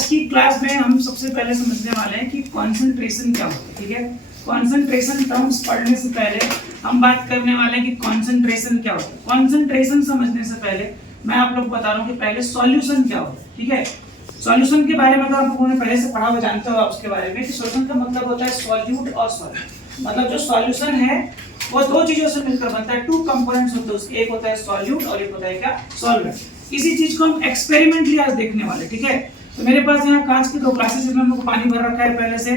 आज की क्लास में हम सबसे पहले समझने वाले हैं कि कॉन्सेंट्रेशन क्या होता है। ठीक है, कॉन्सेंट्रेशन टर्म्स पढ़ने से पहले हम बात करने वाले हैं कि कॉन्सेंट्रेशन क्या होता है। कॉन्सेंट्रेशन समझने से पहले मैं आप लोग को बता रहा हूँ कि पहले सॉल्यूशन क्या होता है। ठीक है, सॉल्यूशन के बारे में अगर आप लोगों ने पहले से पढ़ा हुआ जानते हो उसके बारे में कि सॉल्यूशन का मतलब होता है सॉल्यूट और सॉल्वेंट। मतलब जो सॉल्यूशन है वो दो चीजों से मिलकर बनता है, टू कंपोनेंट्स होते हैं उसके, एक होता है सॉल्यूट और एक होता है क्या, सॉल्वेंट। इसी चीज को हम एक्सपेरिमेंटली आज देखने वाले। ठीक है, तो मेरे पास यहाँ कांच की दो ग्लासेस में हम लोग पानी भर रखा है पहले से,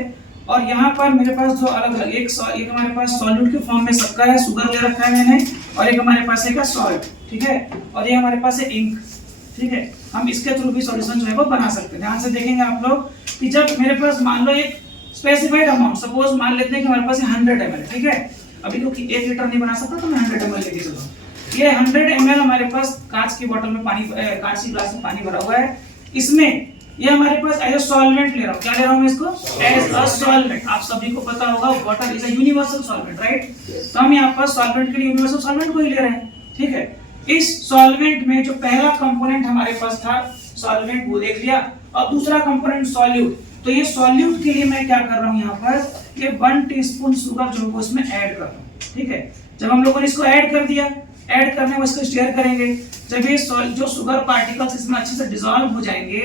और यहाँ पर मेरे पास दो अलग अलग, एक हमारे पास सॉल्यूट के फॉर्म में शक्कर है, शुगर ले रखा है मैंने, और एक हमारे पास है क्या, सॉल्ट। ठीक है, और ये हमारे पास है इंक। ठीक है, हम इसके थ्रू भी सॉल्यूशन जो है वो बना सकते हैं। ध्यान से देखेंगे आप लोग कि जब मेरे पास मान लो एक स्पेसिफाइड अमाउंट, सपोज मान लेते हैं कि हमारे पास 100 ml है। ठीक है, अभी तो 1 लीटर नहीं बना सकता तो मैं 100 ml लेके चलूँ। ये 100 ml हमारे पास कांच की बोतल में पानी, कांच की ग्लास में पानी भरा हुआ है। इसमें ये हमारे पास एज अ सॉल्वेंट ले रहा हूँ। क्या ले रहा हूँ मैं इसको, एज अ सॉल्वेंट। आप सभी को पता होगा water is a universal solvent, right. तो हम यहाँ पर सॉल्वेंट के लिए यूनिवर्सल सॉल्वेंट को ही ले रहे हैं। ठीक है, इस सॉल्वेंट में जो पहला कंपोनेंट हमारे पास था सॉल्वेंट, वो देख लिया, और दूसरा कंपोनेंट सॉल्यूट। तो ये सॉल्यूट के लिए मैं क्या कर रहा हूँ, यहाँ पर ये 1 टीस्पून शुगर जो है इसमें ऐड कर रहा हूँ। ठीक है, जब हम लोगों ने इसको ऐड कर दिया, ऐड करने में इसको स्टेयर करेंगे, जब ये जो शुगर पार्टिकल्स इसमें अच्छे से डिसॉल्व हो जाएंगे,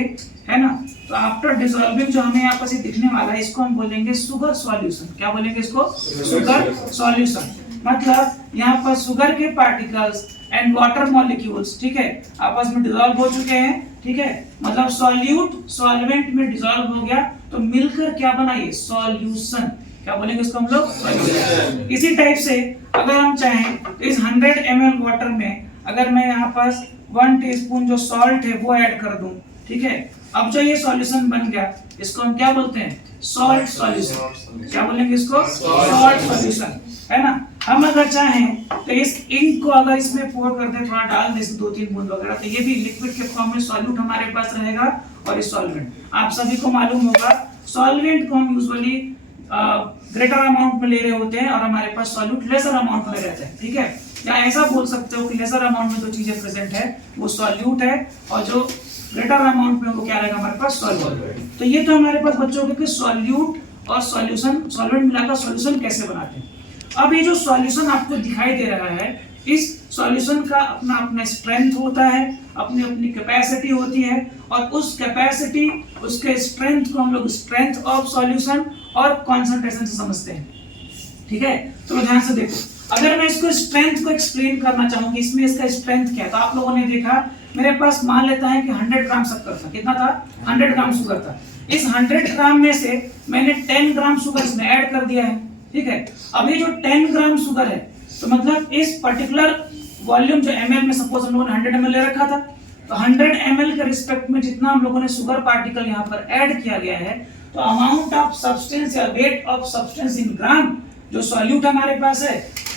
है ना, तो आफ्टर डिसॉल्विंग जो हमें यहाँ पर दिखने वाला है इसको हम बोलेंगे शुगर सॉल्यूशन। क्या बोलेंगे इसको, शुगर सॉल्यूशन। मतलब यहाँ पर शुगर के पार्टिकल्स एंड वाटर मॉलिक्यूल्स, ठीक है, आपस में डिसॉल्व हो चुके हैं। ठीक है, मतलब सॉल्यूट सॉल्वेंट में डिसॉल्व हो गया तो मिलकर क्या बना, ये सॉल्यूशन। क्या बोलेंगे इसको हम लोग, सॉल्यूशन। इसी टाइप से अगर हम चाहें तो इस 100 ml वाटर में अगर मैं यहाँ पास 1 टीस्पून जो सॉल्ट है वो ऐड कर दूं, ठीक है, अब जो ये सॉल्यूशन बन गया इसको हम क्या बोलते हैं, सॉल्ट सॉल्यूशन। क्या बोलेंगे इसको, सॉल्ट सॉल्यूशन, है ना। हम अगर चाहें तो इस इंक को अगर इसमें पोर कर दे, थोड़ा डाल दे 2-3 बूंद वगैरह, तो ये भी लिक्विड के फॉर्म में सॉल्यूट हमारे पास रहेगा। और इस सॉल्वेंट, आप सभी को मालूम होगा सॉल्वेंट को हम यूजुअली ग्रेटर अमाउंट में ले रहे होते हैं और हमारे पास सॉल्यूट लेसर अमाउंट में रहता है। ठीक है, या ऐसा बोल सकते हो कि लेसर अमाउंट में जो चीजें प्रेजेंट है वो सॉल्यूट है, और जो ग्रेटर अमाउंट में वो क्या रहेगा हमारे पास, सॉल्वेंट। तो ये तो हमारे पास बच्चों के सॉल्यूट और सॉल्यूशन, सॉल्वेंट मिलाकर सॉल्यूशन कैसे बनाते हैं। अब ये जो सॉल्यूशन आपको दिखाई दे रहा है, इस सॉल्यूशन का अपना अपना स्ट्रेंथ होता है, अपनी अपनी कैपेसिटी होती है, और उस कैपेसिटी, उसके स्ट्रेंथ को हम लोग स्ट्रेंथ ऑफ सॉल्यूशन और कंसंट्रेशन से समझते हैं। ठीक है, तो ध्यान से देखो, अगर मैं इसको स्ट्रेंथ को एक्सप्लेन करना चाहूँ कि इसमें इसका स्ट्रेंथ क्या है, तो आप लोगों ने देखा मेरे पास मान लेता है कि 100 ग्राम शक्कर था। कितना था, 100 ग्राम शुगर था। इस 100 ग्राम में से मैंने 10 ग्राम शुगर इसमें ऐड कर दिया है। ठीक है, अब ये जो 10 ग्राम शुगर है, तो मतलब इस पर्टिकुलर वॉल्यूम जो ml में, सपोज हम लोगों ने 100 ml ले रखा था, तो 100 ml के रिस्पेक्ट में जितना हम लोगों ने शुगर पार्टिकल यहाँ पर ऐड किया गया है, तो अमाउंट ऑफ सब्सटेंस या वेट ऑफ सब्सटेंस इन ग्राम, जो सॉल्यूट हमारे पास है,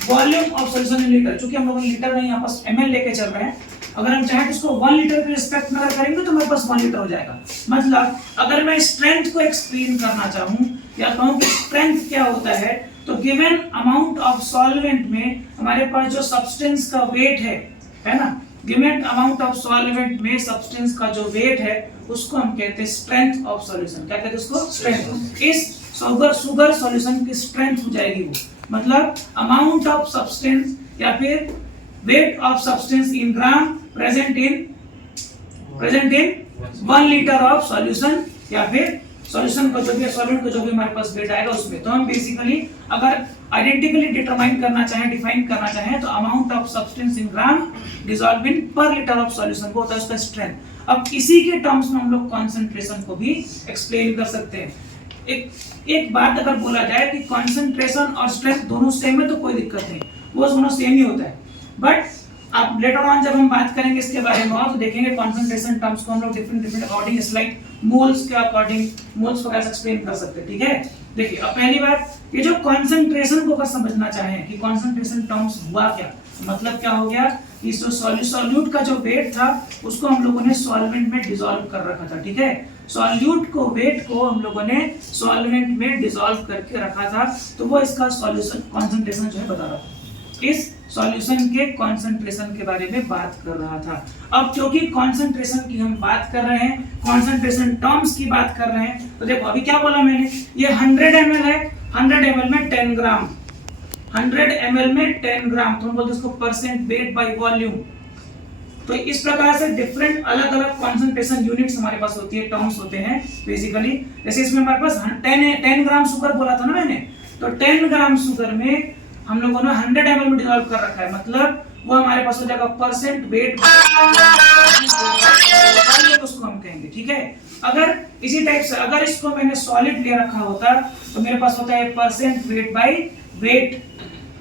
volume of solution in litre, चूंकि हम लोग लीटर नहीं यहाँ पास ml लेके चल रहे हैं, अगर हम चाहें तो इसको 1 लीटर के रिस्पेक्ट में अगर करेंगे तो हमारे पास 1 लीटर हो जाएगा। मतलब अगर मैं स्ट्रेंथ को एक्सप्लेन करना चाहूँ या कहूँ कि स्ट्रेंथ क्या होता है, तो गिवन अमाउंट ऑफ सॉल्वेंट में हमारे पास जो सब्सटेंस का वेट है ना, गिवन अमाउंट ऑफ सॉल्वेंट में सब्सटेंस का जो वेट है उसको हम कहते हैं स्ट्रेंथ ऑफ सॉल्यूशन। क्या कहते हैं उसको, स्ट्रेंथ। इस शुगर सॉल्यूशन की स्ट्रेंथ हो जाएगी वो, मतलब अमाउंट ऑफ सब्सटेंस या फिर weight of substance in gram present in 1 litre of solution, या फिर सॉल्यूशन का जो भी, सॉल्वेंट का जो भी हमारे पास वेट आएगा उसमें। तो हम बेसिकली अगर आइडेंटिकली डिटरमाइन करना चाहें, डिफाइन करना चाहें, तो amount of substance in gram dissolve in पर लीटर ऑफ सॉल्यूशन को होता है उसका स्ट्रेंथ। अब इसी के टर्म्स में हम लोग कंसंट्रेशन को भी एक्सप्लेन कर सकते हैं। एक बात अगर बोला जाए कि कंसंट्रेशन और स्ट्रेंथ दोनों सेम है तो कोई दिक्कत नहीं, वो दोनों सेम ही होता है। बट अब लेटर ऑन जब हम बात करेंगे इसके बारे में तो देखेंगे कंसंट्रेशन टर्म्स को हम लोग डिफरेंट अकॉर्डिंग स्लाइड मोल्स के अकॉर्डिंग मोल्स को कैसे एक्सप्लेन कर सकते हैं। ठीक है, देखिए अब पहली बात, ये जो कंसंट्रेशन को अगर समझना चाहें कि कंसंट्रेशन टर्म्स हुआ क्या, मतलब क्या हो गया, कि जो सॉल्यूट का जो वेट था उसको हम लोगों ने सॉल्वेंट में डिसॉल्व कर रखा था। ठीक है, सॉल्यूट को, वेट को हम लोगों ने सॉल्वेंट में डिसॉल्व करके रखा था, तो वो इसका सॉल्यूशन कंसंट्रेशन जो है बता रहा था। इस सॉल्यूशन के कंसंट्रेशन के बारे में बात कर रहा था। अब क्योंकि कंसंट्रेशन की हम बात कर रहे हैं, कंसंट्रेशन टर्म्स की बात कर रहे हैं, तो देखो अभी क्या बोला मैंने, ये 100 ml है, 100 ml में 10 ग्राम, 100 ml में 10 ग्राम, तो हम बोलते हैं इसको परसेंट वेट बाय वॉल्यूम। तो इस प्रकार से डिफरेंट अलग अलग कंसंट्रेशन यूनिट्स हमारे पास होती है, टर्म्स होते हैं बेसिकली। जैसे इसमें हमारे पास 10 ग्राम शुगर बोला था ना मैंने, तो 10 ग्राम शुगर में हम लोगों ने 100 ml में डिसॉल्व कर रखा है, मतलब वो हमारे पास हो जाएगा परसेंट वेट, उसको हम कहेंगे, ठीक है। अगर इसी टाइप से अगर इसको मैंने सॉलिड ले रखा होता तो मेरे पास होता है percent weight by weight,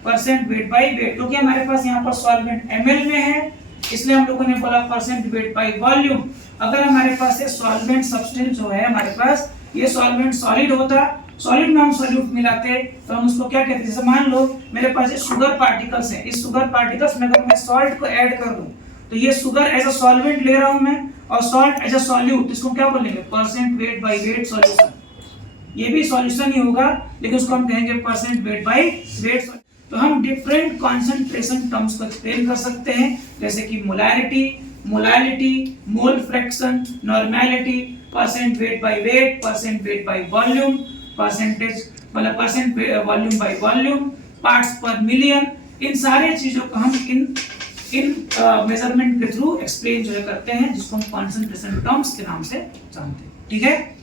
percent weight by wait, क्योंकि हमारे पास यहाँ पर सॉल्वेंट ml में है, इसलिए हम लोगों ने बोला परसेंट वेट बाय वॉल्यूम। अगर हमारे पास ये सॉल्वेंट सब्सटेंस जो है हमारे पास, ये सॉल्वेंट सॉलिड होता, सॉलिड में हम सॉल्यूट मिलाते तो हम उसको क्या कहते हैं, जैसे मान लो मेरे पास ये शुगर पार्टिकल्स है, इस शुगर पार्टिकल्स में अगर मैं सॉल्ट को ऐड कर दूं तो ये शुगर एज अ सॉल्वेंट ले रहा हूं मैं, और सॉल्ट एज अ सॉल्यूट, इसको क्या बोलेंगे, percent weight by wait solution. ये भी सॉल्यूशन ही होगा लेकिन उसको हम कहेंगे परसेंट वेट बाय वेट। तो हम डिफरेंट कंसंट्रेशन टर्म्स को एक्सप्लेन कर सकते हैं, जैसे कि molarity, molality, mole fraction, normality, percent weight by weight, percent weight by volume, percentage मतलब percent volume by volume, parts per million, इन सारे चीजों को हम इन मेजरमेंट के थ्रू एक्सप्लेन जो करते हैं, जिसको हम कंसंट्रेशन टर्म्स के नाम से जानते हैं, ठीक है।